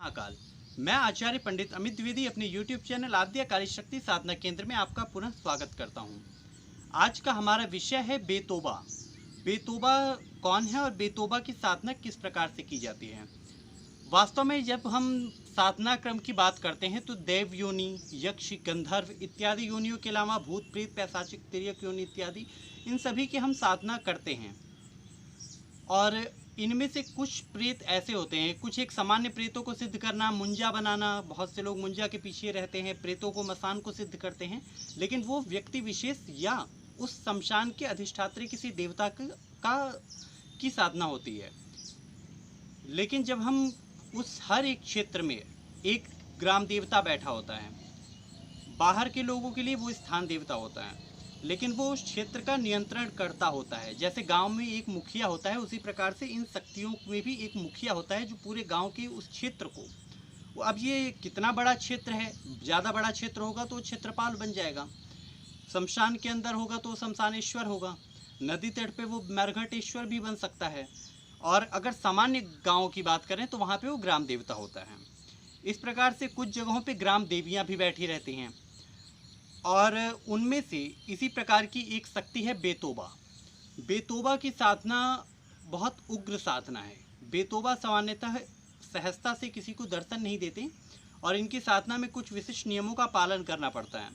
महाकाल। मैं आचार्य पंडित अमित द्विवेदी अपने YouTube channel आद्य कार्य शक्ति साधना केंद्र में आपका पुनः स्वागत करता हूं। आज का हमारा विषय है बेतोबा। बेतोबा कौन है और बेतोबा की साधना किस प्रकार से की जाती है। वास्तव में जब हम साधना क्रम की बात करते हैं तो देव योनि, यक्ष, गंधर्व इत्यादि योनियों के अलावा भूत, प्रेत, पैशाचिक, तिर्यक योनि इत्यादि इन सभी की हम साधना करते हैं। और इनमें से कुछ प्रेत ऐसे होते हैं, कुछ एक सामान्य प्रेतों को सिद्ध करना, मुंजा बनाना, बहुत से लोग मुंजा के पीछे रहते हैं, प्रेतों को मसान को सिद्ध करते हैं, लेकिन वो व्यक्ति विशेष या उस शमशान के अधिष्ठात्री किसी देवता की साधना होती है। लेकिन जब हम उस हर एक क्षेत्र में एक ग्राम देवता बैठा होता है, बाहर के लोगों के लिए वो स्थान देवता होता है, लेकिन वो उस क्षेत्र का नियंत्रण करता होता है। जैसे गांव में एक मुखिया होता है, उसी प्रकार से इन शक्तियों में भी एक मुखिया होता है जो पूरे गांव के उस क्षेत्र को, अब ये कितना बड़ा क्षेत्र है, ज़्यादा बड़ा क्षेत्र होगा तो क्षेत्रपाल बन जाएगा, शमशान के अंदर होगा तो शमशानेश्वर होगा, नदी तट पे वो मरघटेश्वर भी बन सकता है, और अगर सामान्य गाँव की बात करें तो वहाँ पर वो ग्राम देवता होता है। इस प्रकार से कुछ जगहों पर ग्राम देवियाँ भी बैठी रहती हैं, और उनमें से इसी प्रकार की एक शक्ति है बेतोबा। बेतोबा की साधना बहुत उग्र साधना है। बेतोबा सामान्यतः सहजता से किसी को दर्शन नहीं देते और इनकी साधना में कुछ विशिष्ट नियमों का पालन करना पड़ता है।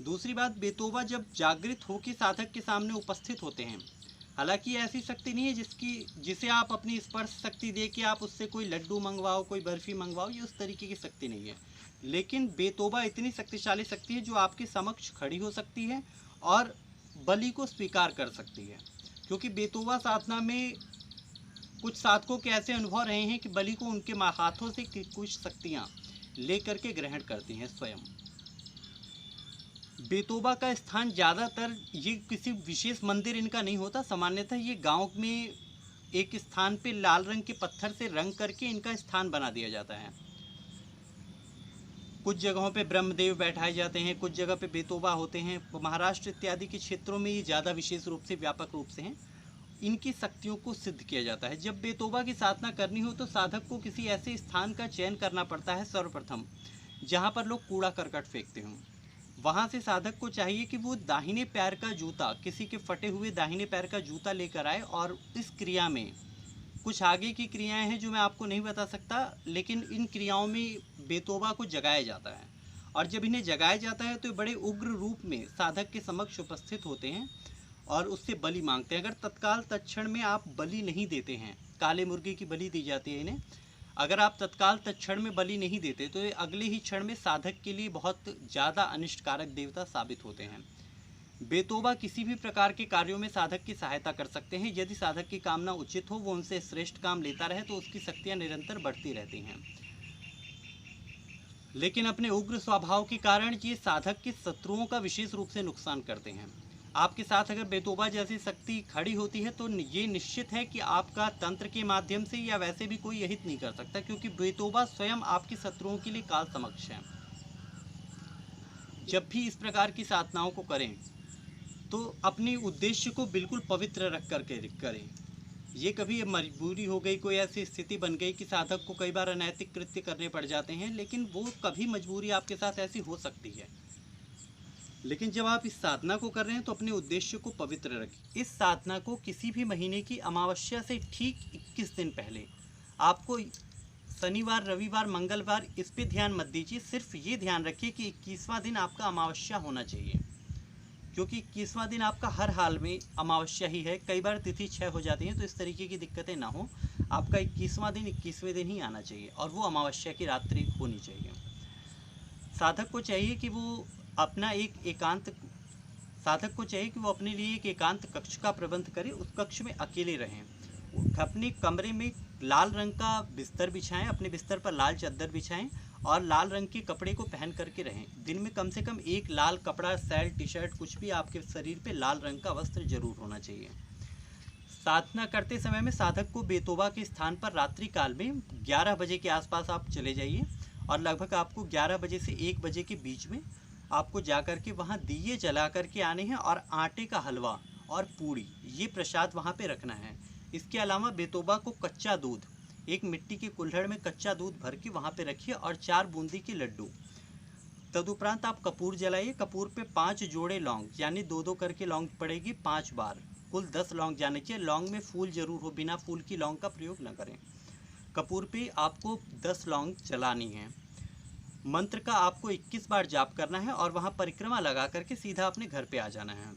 दूसरी बात, बेतोबा जब जागृत होकर साधक के सामने उपस्थित होते हैं, हालांकि ऐसी शक्ति नहीं है जिसे आप अपनी स्पर्श शक्ति दे के आप उससे कोई लड्डू मंगवाओ, कोई बर्फ़ी मंगवाओ, ये उस तरीके की शक्ति नहीं है। लेकिन बेतोबा इतनी शक्तिशाली शक्ति है जो आपके समक्ष खड़ी हो सकती है और बलि को स्वीकार कर सकती है। क्योंकि बेतोबा साधना में कुछ साधकों के ऐसे अनुभव रहे हैं कि बलि को उनके हाथों से कुछ शक्तियाँ लेकर के ग्रहण करती हैं स्वयं। बेतोबा का स्थान ज़्यादातर ये किसी विशेष मंदिर इनका नहीं होता, सामान्यतः ये गांव में एक स्थान पे लाल रंग के पत्थर से रंग करके इनका स्थान बना दिया जाता है। कुछ जगहों पे ब्रह्मदेव बैठाए जाते हैं, कुछ जगह पे बेतोबा होते हैं। महाराष्ट्र इत्यादि के क्षेत्रों में ये ज़्यादा विशेष रूप से व्यापक रूप से हैं। इनकी शक्तियों को सिद्ध किया जाता है। जब बेतोबा की साधना करनी हो तो साधक को किसी ऐसे स्थान का चयन करना पड़ता है सर्वप्रथम, जहाँ पर लोग कूड़ा करकट फेंकते हों। वहाँ से साधक को चाहिए कि वो दाहिने पैर का जूता, किसी के फटे हुए दाहिने पैर का जूता लेकर आए, और इस क्रिया में कुछ आगे की क्रियाएं हैं जो मैं आपको नहीं बता सकता, लेकिन इन क्रियाओं में बेतोबा को जगाया जाता है। और जब इन्हें जगाया जाता है तो बड़े उग्र रूप में साधक के समक्ष उपस्थित होते हैं और उससे बलि मांगते हैं। अगर तत्काल तत्क्षण में आप बलि नहीं देते हैं, काले मुर्गे की बलि दी जाती है इन्हें, अगर आप तत्काल तत्क्षण में बलि नहीं देते तो ये अगले ही क्षण में साधक के लिए बहुत ज़्यादा अनिष्टकारक देवता साबित होते हैं। बेतोबा किसी भी प्रकार के कार्यों में साधक की सहायता कर सकते हैं। यदि साधक की कामना उचित हो, वो उनसे श्रेष्ठ काम लेता रहे तो उसकी शक्तियाँ निरंतर बढ़ती रहती हैं। लेकिन अपने उग्र स्वभाव के कारण ये साधक के शत्रुओं का विशेष रूप से नुकसान करते हैं। आपके साथ अगर बेतोबा जैसी शक्ति खड़ी होती है तो ये निश्चित है कि आपका तंत्र के माध्यम से या वैसे भी कोई हित नहीं कर सकता, क्योंकि बेतोबा स्वयं आपके शत्रुओं के लिए काल समक्ष है। जब भी इस प्रकार की साधनाओं को करें तो अपने उद्देश्य को बिल्कुल पवित्र रख करके करें। ये कभी मजबूरी हो गई, कोई ऐसी स्थिति बन गई कि साधक को कई बार अनैतिक कृत्य करने पड़ जाते हैं, लेकिन वो कभी मजबूरी आपके साथ ऐसी हो सकती है। लेकिन जब आप इस साधना को कर रहे हैं तो अपने उद्देश्य को पवित्र रखें। इस साधना को किसी भी महीने की अमावस्या से ठीक 21 दिन पहले, आपको शनिवार, रविवार, मंगलवार इस पर ध्यान मत दीजिए। सिर्फ ये ध्यान रखिए कि 21वां दिन आपका अमावस्या होना चाहिए, क्योंकि 21वां दिन आपका हर हाल में अमावस्या ही है। कई बार तिथि 6 हो जाती हैं, तो इस तरीके की दिक्कतें ना हो। आपका 21वां दिन 21वें दिन ही आना चाहिए और वो अमावस्या की रात्रि होनी चाहिए। साधक को चाहिए कि वो अपना अपने लिए एक एकांत कक्ष का प्रबंध करे। उस कक्ष में अकेले रहें। अपने कमरे में लाल रंग का बिस्तर बिछाएं, अपने बिस्तर पर लाल चादर बिछाएं और लाल रंग के कपड़े को पहन करके रहें। दिन में कम से कम एक लाल कपड़ा, शर्ट, टी शर्ट, कुछ भी आपके शरीर पे लाल रंग का वस्त्र जरूर होना चाहिए। साधना करते समय में साधक को बेतोबा के स्थान पर रात्रि काल में 11 बजे के आसपास आप चले जाइए, और लगभग आपको 11 बजे से 1 बजे के बीच में आपको जा कर के वहाँ दिए जला करके आने हैं, और आटे का हलवा और पूड़ी ये प्रसाद वहाँ पे रखना है। इसके अलावा बेतोबा को कच्चा दूध एक मिट्टी की कुल्हड़ में कच्चा दूध भर के वहाँ पे रखिए और 4 बूंदी के लड्डू। तदुपरांत आप कपूर जलाइए। कपूर पे 5 जोड़े लौंग, यानी 2-2 करके लौंग पड़ेगी 5 बार। कुल 10 लौंग जाने चाहिए। लौंग में फूल जरूर हो, बिना फूल की लौंग का प्रयोग न करें। कपूर पे आपको 10 लौंग जलानी है। मंत्र का आपको 21 बार जाप करना है और वहाँ परिक्रमा लगा करके सीधा अपने घर पे आ जाना है।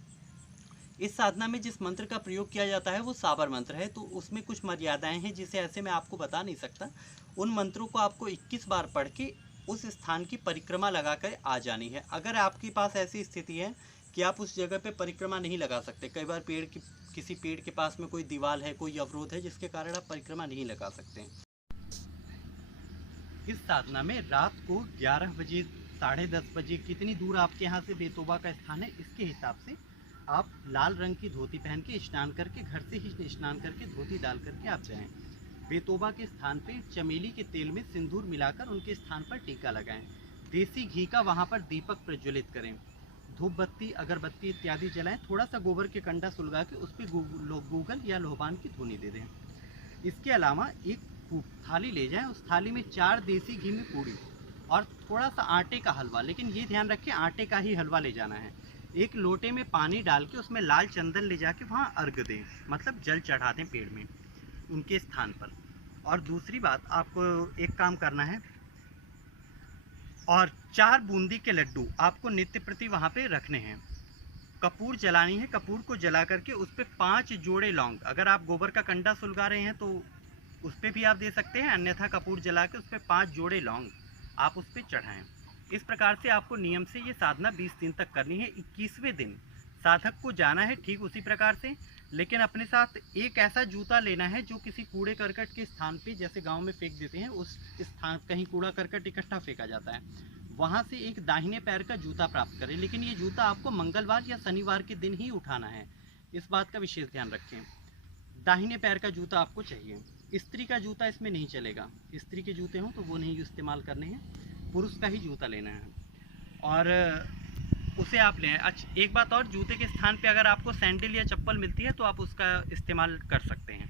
इस साधना में जिस मंत्र का प्रयोग किया जाता है वो साबर मंत्र है, तो उसमें कुछ मर्यादाएं हैं जिसे ऐसे मैं आपको बता नहीं सकता। उन मंत्रों को आपको 21 बार पढ़ के उस स्थान की परिक्रमा लगा कर आ जानी है। अगर आपके पास ऐसी स्थिति है कि आप उस जगह पे परिक्रमा नहीं लगा सकते, कई बार किसी पेड़ के पास में कोई दीवार है, कोई अवरोध है जिसके कारण आप परिक्रमा नहीं लगा सकते। इस साधना में रात को 11 बजे, 10:30 बजे, कितनी दूर आपके यहाँ से बेतोबा का स्थान है इसके हिसाब से आप लाल रंग की धोती पहन के स्नान करके, घर से ही स्नान करके धोती डाल करके आप जाएं। बेतोबा के स्थान पे चमेली के तेल में सिंदूर मिलाकर उनके स्थान पर टीका लगाएं। देसी घी का वहाँ पर दीपक प्रज्वलित करें। धूप बत्ती, अगरबत्ती इत्यादि जलाएं। थोड़ा सा गोबर के कंडा सुलगा के उस पर गूगल या लोहबान की धुनी दे दें। इसके अलावा एक थाली ले जाएं। उस थाली में 4 देसी घी में पूड़ी और थोड़ा सा आटे का हलवा, लेकिन ये ध्यान रखें आटे का ही हलवा ले जाना है। एक लोटे में पानी डाल के उसमें लाल चंदन ले जाके वहाँ अर्घ दें, मतलब जल चढ़ा दें पेड़ में उनके स्थान पर। और दूसरी बात, आपको एक काम करना है और 4 बूंदी के लड्डू आपको नित्य प्रति वहाँ पे रखने हैं। कपूर जलानी है। कपूर को जला करके उस पर 5 जोड़े लौंग, अगर आप गोबर का कंडा सुलगा रहे हैं तो उस पर भी आप दे सकते हैं, अन्यथा कपूर जला के उस पर 5 जोड़े लौंग आप उस पर चढ़ाएँ। इस प्रकार से आपको नियम से ये साधना 20 दिन तक करनी है। 21वें दिन साधक को जाना है ठीक उसी प्रकार से, लेकिन अपने साथ एक ऐसा जूता लेना है जो किसी कूड़े करकट के स्थान पे, जैसे गांव में फेंक देते हैं, उस स्थान कहीं कूड़ा करकट इकट्ठा फेंका जाता है, वहां से एक दाहिने पैर का जूता प्राप्त करें। लेकिन ये जूता आपको मंगलवार या शनिवार के दिन ही उठाना है, इस बात का विशेष ध्यान रखें। दाहिने पैर का जूता आपको चाहिए। स्त्री का जूता इसमें नहीं चलेगा। स्त्री के जूते हों तो वो नहीं इस्तेमाल करने हैं, पुरुष का ही जूता लेना है और उसे आप लें। अच्छा, एक बात और, जूते के स्थान पे अगर आपको सैंडल या चप्पल मिलती है तो आप उसका इस्तेमाल कर सकते हैं।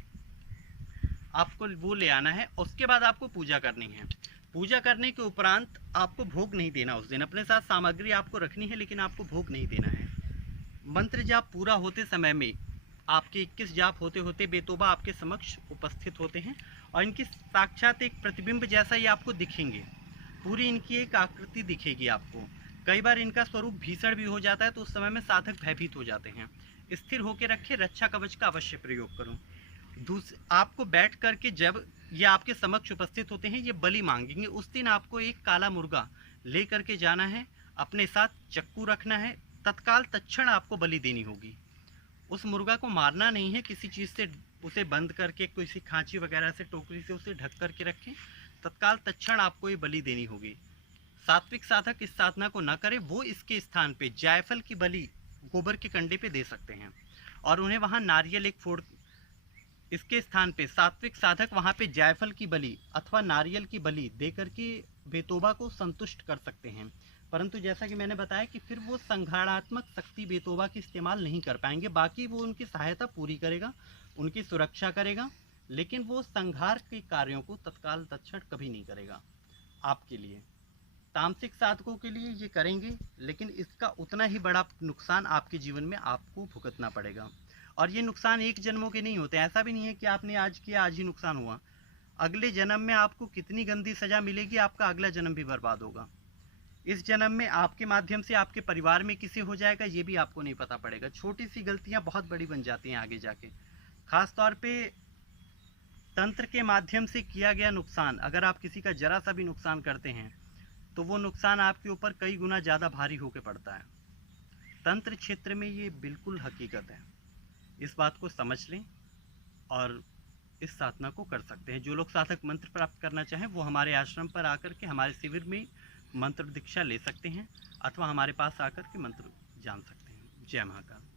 आपको वो ले आना है। उसके बाद आपको पूजा करनी है। पूजा करने के उपरांत आपको भोग नहीं देना उस दिन। अपने साथ सामग्री आपको रखनी है लेकिन आपको भोग नहीं देना है। मंत्र जाप पूरा होते समय में आपके 21 जाप होते होते बेतोबा आपके समक्ष उपस्थित होते हैं और इनकी साक्षात एक प्रतिबिंब जैसा ही आपको दिखेंगे। पूरी इनकी एक आकृति दिखेगी आपको। कई बार इनका स्वरूप भीषण भी हो जाता है तो उस समय में साधक भयभीत हो जाते हैं। स्थिर होकर रखे। रक्षा कवच का अवश्य प्रयोग करूं। आपको बैठ करके जब ये आपके समक्ष उपस्थित होते हैं, ये बलि मांगेंगे, उस दिन आपको एक काला मुर्गा ले करके जाना है। अपने साथ चक्कू रखना है। तत्काल तत्क्षण आपको बलि देनी होगी। उस मुर्गा को मारना नहीं है, किसी चीज़ से उसे बंद करके, किसी खांची वगैरह से, टोकरी से उसे ढक करके रखें। तत्काल तत्क्षण आपको ये बलि देनी होगी। सात्विक साधक इस साधना को न करें, वो इसके स्थान पे जायफल की बलि गोबर के कंडे पे दे सकते हैं और उन्हें वहाँ नारियल एक फोड़, इसके स्थान पे सात्विक साधक वहाँ पे जायफल की बलि अथवा नारियल की बलि दे करके बेतोबा को संतुष्ट कर सकते हैं। परंतु जैसा कि मैंने बताया कि फिर वो संघारात्मक शक्ति बेतोबा की इस्तेमाल नहीं कर पाएंगे। बाकी वो उनकी सहायता पूरी करेगा, उनकी सुरक्षा करेगा, लेकिन वो संहार के कार्यों को तत्काल तत्क्षण कभी नहीं करेगा आपके लिए। तामसिक साधकों के लिए ये करेंगे, लेकिन इसका उतना ही बड़ा नुकसान आपके जीवन में आपको भुगतना पड़ेगा। और ये नुकसान एक जन्मों के नहीं होते। ऐसा भी नहीं है कि आपने आज किया आज ही नुकसान हुआ। अगले जन्म में आपको कितनी गंदी सजा मिलेगी, आपका अगला जन्म भी बर्बाद होगा। इस जन्म में आपके माध्यम से आपके परिवार में किसी हो जाएगा, ये भी आपको नहीं पता पड़ेगा। छोटी सी गलतियां बहुत बड़ी बन जाती हैं आगे जाके। खास तौर पे तंत्र के माध्यम से किया गया नुकसान, अगर आप किसी का जरा सा भी नुकसान करते हैं तो वो नुकसान आपके ऊपर कई गुना ज़्यादा भारी होकर पड़ता है। तंत्र क्षेत्र में ये बिल्कुल हकीकत है। इस बात को समझ लें और इस साधना को कर सकते हैं। जो लोग साधक मंत्र प्राप्त करना चाहें वो हमारे आश्रम पर आकर के हमारे शिविर में मंत्र दीक्षा ले सकते हैं अथवा हमारे पास आकर के मंत्र जान सकते हैं। जय महाकाल।